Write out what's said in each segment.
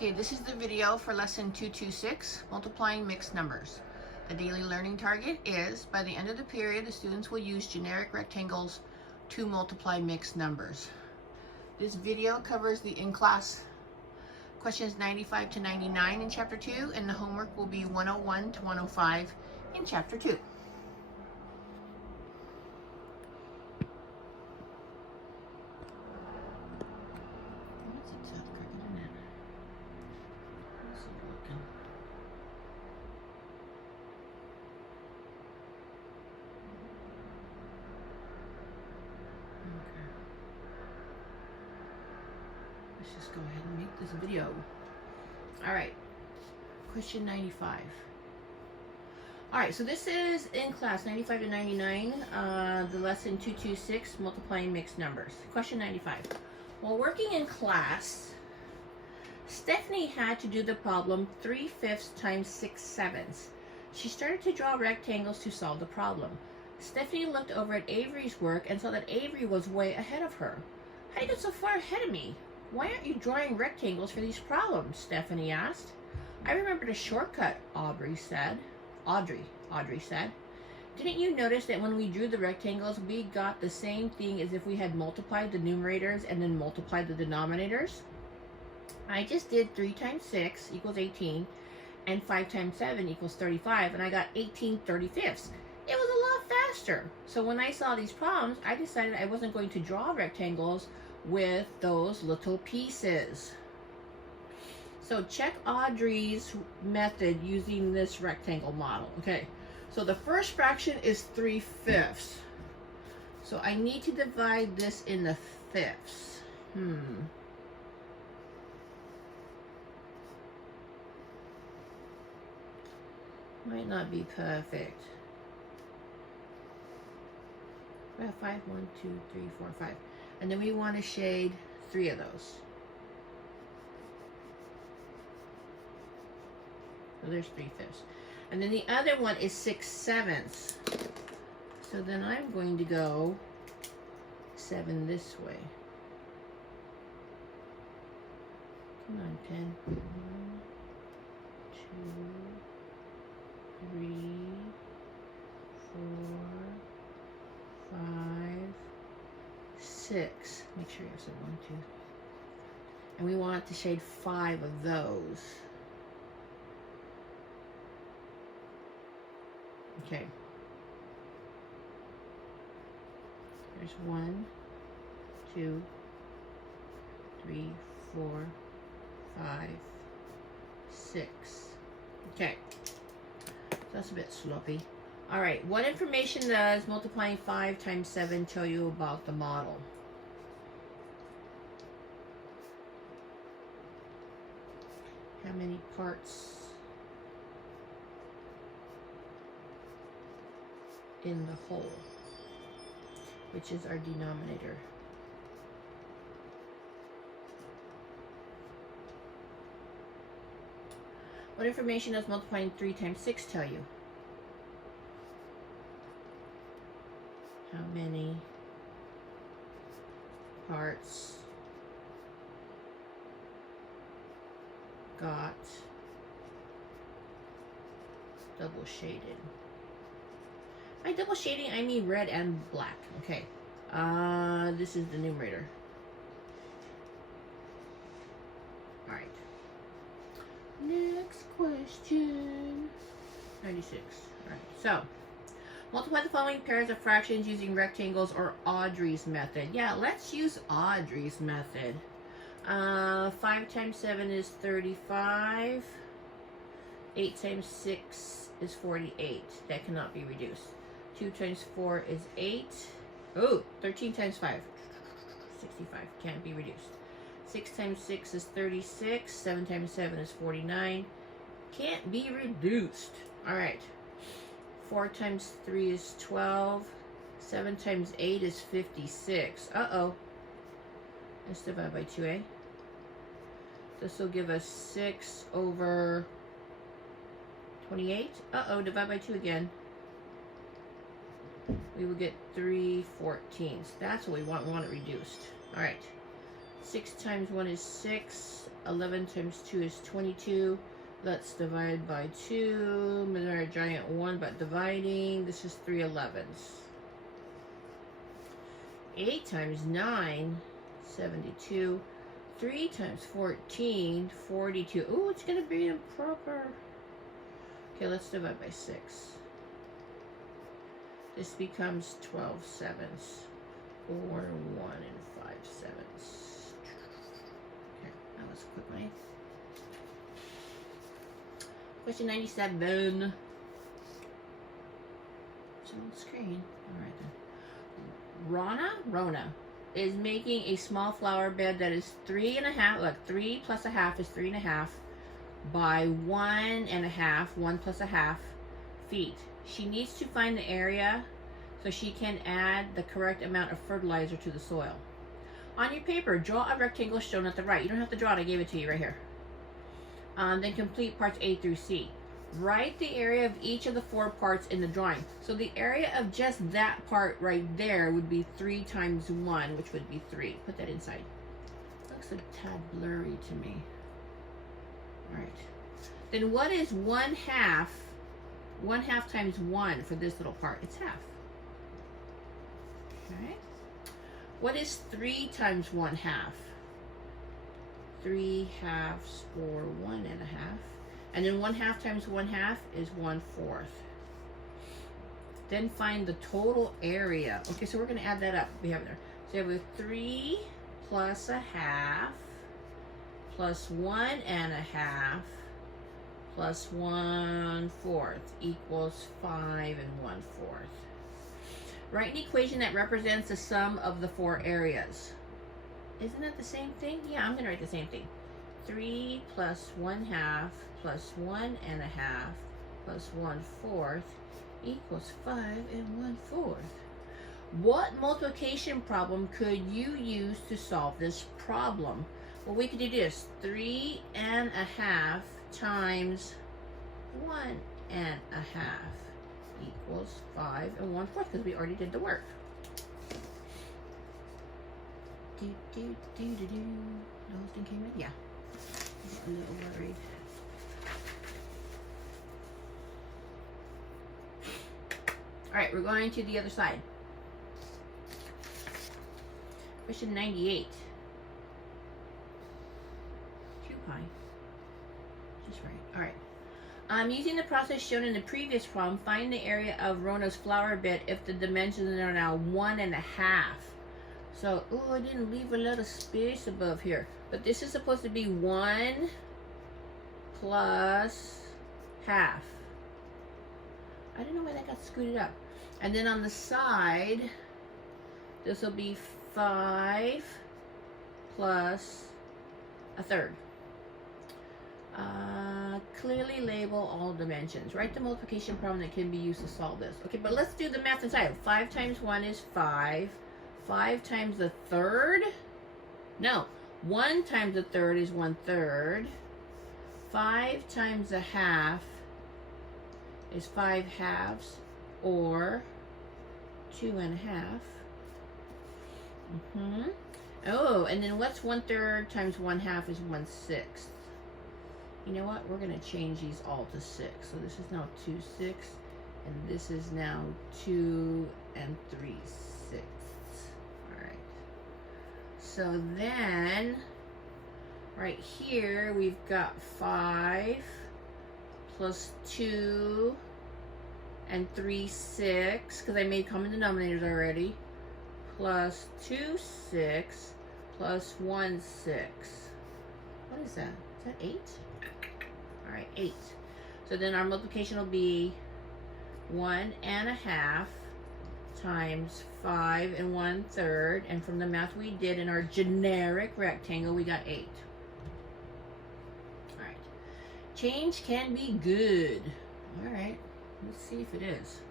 Okay, this is the video for lesson 226, multiplying mixed numbers. The daily learning target is, by the end of the period, the students will use generic rectangles to multiply mixed numbers. This video covers the in-class questions 95 to 99 in chapter 2, and the homework will be 101 to 105 in chapter 2. Let's just go ahead and make this video. All right, question 95. All right, so this is in class 95 to 99, the lesson 226, multiplying mixed numbers. Question 95. While working in class, Stephanie had to do the problem 3/5 times 6/7. She started to draw rectangles to solve the problem. Stephanie looked over at Avery's work and saw that Avery was way ahead of her. How do you get so far ahead of me? Why aren't you drawing rectangles for these problems? Stephanie asked. I remembered a shortcut, Audrey said. Didn't you notice that when we drew the rectangles, we got the same thing as if we had multiplied the numerators and then multiplied the denominators? I just did 3 times 6 equals 18 and 5 times 7 equals 35, and I got 18/35. It was a lot faster. So when I saw these problems, I decided I wasn't going to draw rectangles with those little pieces. So check Audrey's method using this rectangle model. Okay, so the first fraction is 3/5. So I need to divide this into fifths. Might not be perfect. We have 5, 1, 2, 3, 4, 5. And then we want to shade 3 of those. So there's 3/5. And then the other one is 6/7. So then I'm going to go 7 this way. Come on, 10. 1, 2, 3, 4, 5, 6. Make sure you have some 1, 2. And we want to shade 5 of those. Okay. There's 1, 2, 3, 4, 5, 6. Okay. So that's a bit sloppy. All right. What information does multiplying 5 times 7 tell you about the model? How many parts in the whole, which is our denominator? What information does multiplying 3 times 6 tell you? How many parts got double shaded? By double shading, I mean red and black. Okay. This is the numerator. All right. Next question. 96. All right. So, multiply the following pairs of fractions using rectangles or Audrey's method. Yeah, let's use Audrey's method. 5 times 7 is 35. 8 times 6 is 48. That cannot be reduced. 2 times 4 is 8. Oh, 13 times 5. 65. Can't be reduced. 6 times 6 is 36. 7 times 7 is 49. Can't be reduced. All right. 4 times 3 is 12. 7 times 8 is 56. Uh-oh. Let's divide by 2a. This will give us 6 over 28. Uh-oh, divide by 2 again. We will get 3/14. That's what we want. We want it reduced. All right. 6 times 1 is 6. 11 times 2 is 22. Let's divide by 2. Another giant 1, but dividing. This is 3 11s. 8 times 9, 72. 3 times 14, 42. Ooh, it's going to be improper. Okay, let's divide by 6. This becomes 12 sevens. 4, 1, and 5 sevens. Okay, that was a quick one. Question 97. It's on the screen. Alright then. Rona is making a small flower bed that is 3.5. Look, 3 plus a half is 3.5 by 1.5. 1 plus a half feet. She needs to find the area so she can add the correct amount of fertilizer to the soil. On your paper, draw a rectangle shown at the right. You don't have to draw it, I gave it to you right here. Then complete parts A through C. Write the area of each of the 4 parts in the drawing. So the area of just that part right there would be 3 times 1, which would be 3. Put that inside. Looks a tad blurry to me. Alright. Then what is 1/2? 1/2 times 1 for this little part? It's half. Okay. What is 3 times 1/2? 3 halves or 1.5. And then 1/2 times 1/2 is 1/4. Then find the total area. Okay, so we're going to add that up. We have it there. So you have a 3 plus a half plus 1.5 plus 1/4 equals 5 1/4. Write an equation that represents the sum of the 4 areas. Isn't that the same thing? Yeah, I'm going to write the same thing. 3 plus 1/2 plus 1.5 plus 1/4 equals 5 1/4. What multiplication problem could you use to solve this problem? Well, we could do this. 3.5 times 1.5 equals 5 1/4 because we already did the work. The whole thing came in? Yeah. Just a little worried. Alright, we're going to the other side. Question 98. 2 pi. Just right. Alright. Using the process shown in the previous problem, find the area of Rona's flower bed if the dimensions are now 1.5. So, oh, I didn't leave a lot of space above here. But this is supposed to be 1 plus half. I don't know why that got scooted up. And then on the side, this will be 5 plus a third. Clearly label all dimensions. Write the multiplication problem that can be used to solve this. Okay, but let's do the math inside. 5 times 1 is 5. 5 times the third? No. 1 times the third is 1/3. 5 times a half is 5 halves, or 2.5. Oh, and then what's 1/3 times 1/2 is 1/6. You know what? We're going to change these all to 6. So this is now 2/6, and this is now 2 3/6. So then, right here, we've got 5 plus 2 3/6, because I made common denominators already, plus 2/6 plus 1/6. What is that? Is that 8? All right, 8. So then our multiplication will be 1.5 times 5 1/3, and from the math we did in our generic rectangle, we got 8. All right, change can be good. All right, let's see if it is.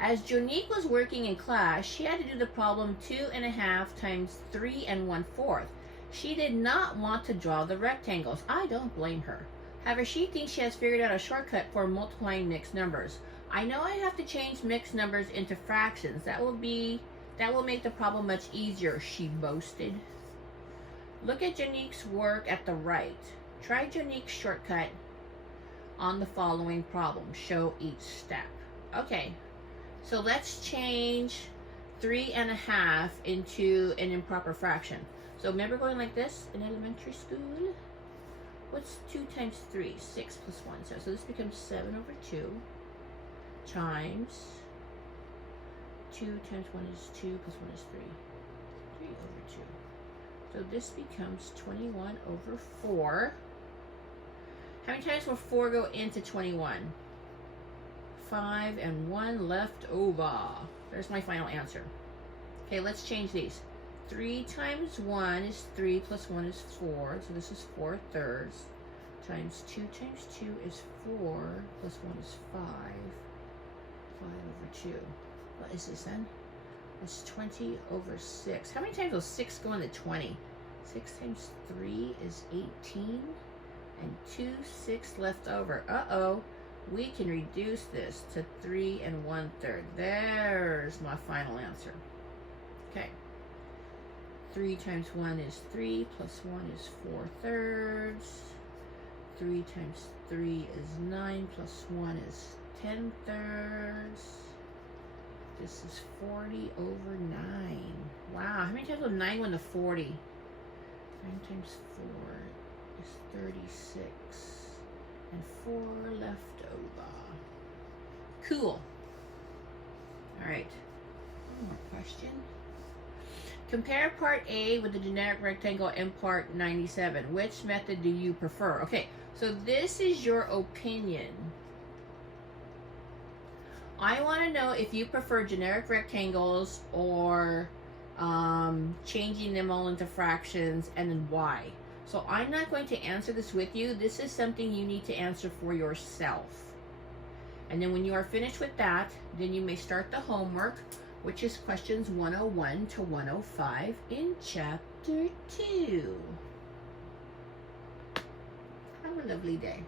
As Jonique was working in class, she had to do the problem 2.5 times 3 1/4. She did not want to draw the rectangles. I don't blame her. However, she thinks she has figured out a shortcut for multiplying mixed numbers. I know I have to change mixed numbers into fractions. That will make the problem much easier, she boasted. Look at Janique's work at the right. Try Janique's shortcut on the following problem. Show each step. Okay, so let's change 3.5 into an improper fraction. So remember going like this in elementary school? What's 2 times 3? 6 plus 1. So this becomes 7 over 2 times 2 times 1 is 2 plus 1 is 3. 3 over 2. So this becomes 21 over 4. How many times will 4 go into 21? 5 and 1 left over. There's my final answer. Okay, let's change these. 3 times 1 is 3 plus 1 is 4. So this is 4/3. Times 2 times 2 is 4 plus 1 is 5. 5 over 2. What is this then? That's 20 over 6. How many times will 6 go into 20? 6 times 3 is 18. And 2, 6 left over. Uh-oh. We can reduce this to 3 1/3. There's my final answer. Okay. 3 times 1 is 3, plus 1 is 4/3. 3 times 3 is 9, plus 1 is 10/3. This is 40 over 9. Wow, how many times will 9 go into 40? 9 times 4 is 36. And 4 left over. Cool. All right. One more question. Compare part A with the generic rectangle and part 97. Which method do you prefer? Okay, so this is your opinion. I want to know if you prefer generic rectangles or changing them all into fractions, and then why. So I'm not going to answer this with you. This is something you need to answer for yourself. And then when you are finished with that, then you may start the homework, which is questions 101 to 105 in chapter 2. Have a lovely day.